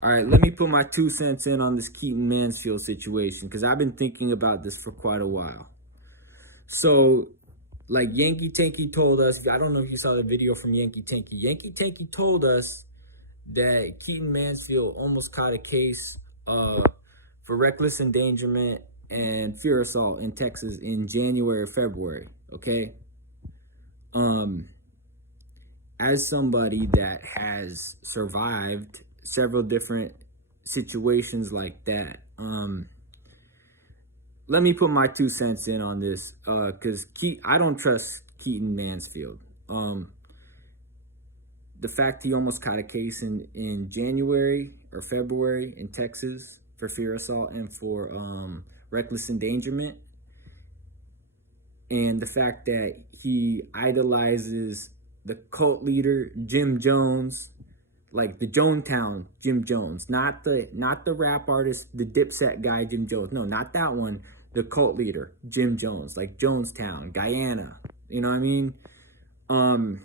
All right, let me put my 2 cents in on this Keaten Mansfield situation because I've been thinking about this for quite a while. So, like Yankee Tanky told us, I don't know if you saw the video from Yankee Tanky. Yankee Tanky told us that Keaten Mansfield almost caught a case for reckless endangerment and fear assault in Texas in January or February. Okay. As somebody that has survived several different situations like that, let me put my 2 cents in on this because I don't trust Keaten Mansfield. The fact he almost caught a case in January or February in Texas for fear assault and for reckless endangerment, and the fact that he idolizes the cult leader Jim Jones, like the Jonestown Jim Jones, not the rap artist, the Dipset guy Jim Jones. No, not that one. The cult leader Jim Jones, like Jonestown, Guyana. You know what I mean? And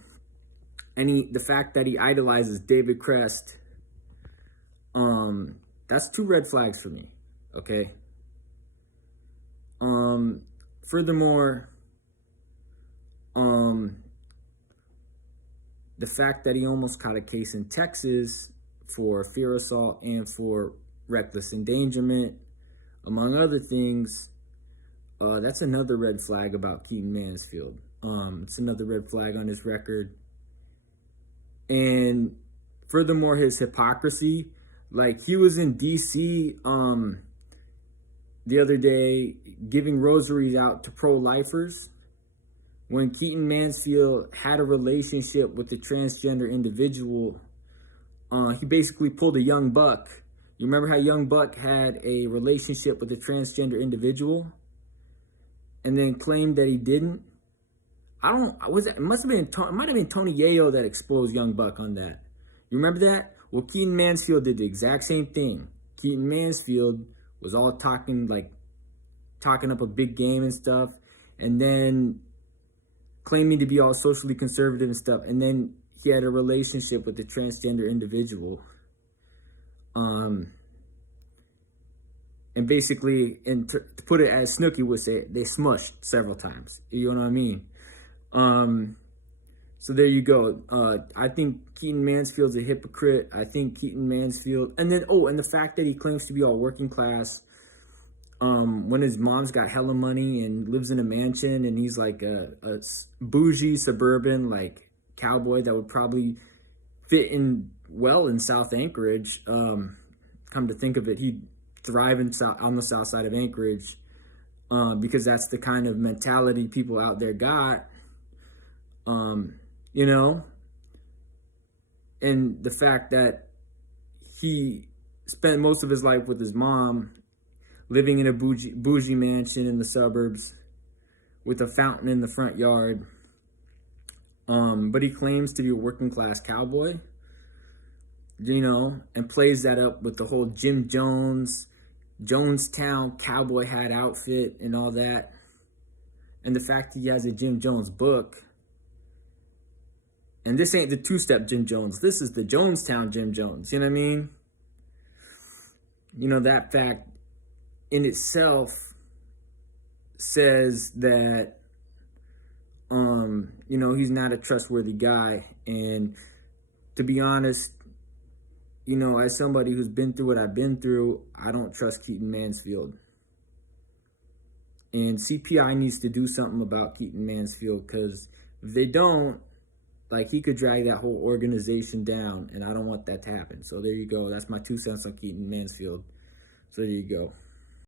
the fact that he idolizes David Crest, that's 2 red flags for me. Okay. Furthermore, the fact that he almost caught a case in Texas for fear assault and for reckless endangerment, among other things, that's another red flag about Keaten Mansfield. It's another red flag on his record. And furthermore, his hypocrisy. Like, he was in DC the other day giving rosaries out to pro-lifers when Keaten Mansfield had a relationship with a transgender individual. He basically pulled a Young Buck. You remember how Young Buck had a relationship with a transgender individual and then claimed that he didn't? It might have been Tony Yayo that exposed Young Buck on that. You remember that? Well, Keaten Mansfield did the exact same thing. Keaten Mansfield was all talking up a big game and stuff, and then claiming to be all socially conservative and stuff, and then he had a relationship with a transgender individual. And basically, to put it as Snooki would say, they smushed several times. You know what I mean? So there you go. I think Keaten Mansfield's a hypocrite. I think Keaten Mansfield, and the fact that he claims to be all working class, when his mom's got hella money and lives in a mansion, and he's like a bougie suburban like cowboy that would probably fit in well in South Anchorage. Come to think of it, he'd thrive on the south side of Anchorage because that's the kind of mentality people out there got. You know, and the fact that he spent most of his life with his mom, living in a bougie mansion in the suburbs with a fountain in the front yard. But he claims to be a working class cowboy, you know, and plays that up with the whole Jim Jones, Jonestown cowboy hat outfit and all that. And the fact that he has a Jim Jones book. And this ain't the 2-step Jim Jones. This is the Jonestown Jim Jones. You know what I mean? You know, that fact in itself says that, you know, he's not a trustworthy guy. And to be honest, you know, as somebody who's been through what I've been through, I don't trust Keaten Mansfield. And CPI needs to do something about Keaten Mansfield, because if they don't, like, he could drag that whole organization down, and I don't want that to happen. So there you go. That's my 2 cents on Keaten Mansfield. So there you go.